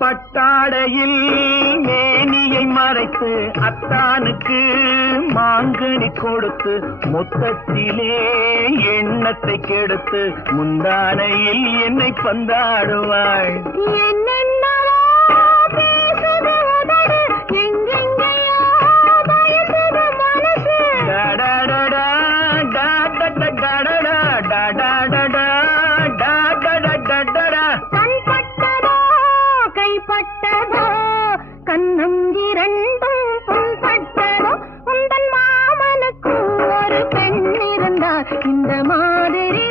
பட்டாடையில் மேனியை மறைத்து அத்தானுக்கு மாங்கனி கொடுத்து மொத்தத்திலே எண்ணத்தை கெடுத்து முந்தானையில் என்னை பந்தாடுவாள். கைப்பட்டதோ கண்ணம் இரண்டும் புண்பட்டதோ உந்தன் மாமனுக்கு ஒரு பெண் இருந்தார் இந்த மாதிரி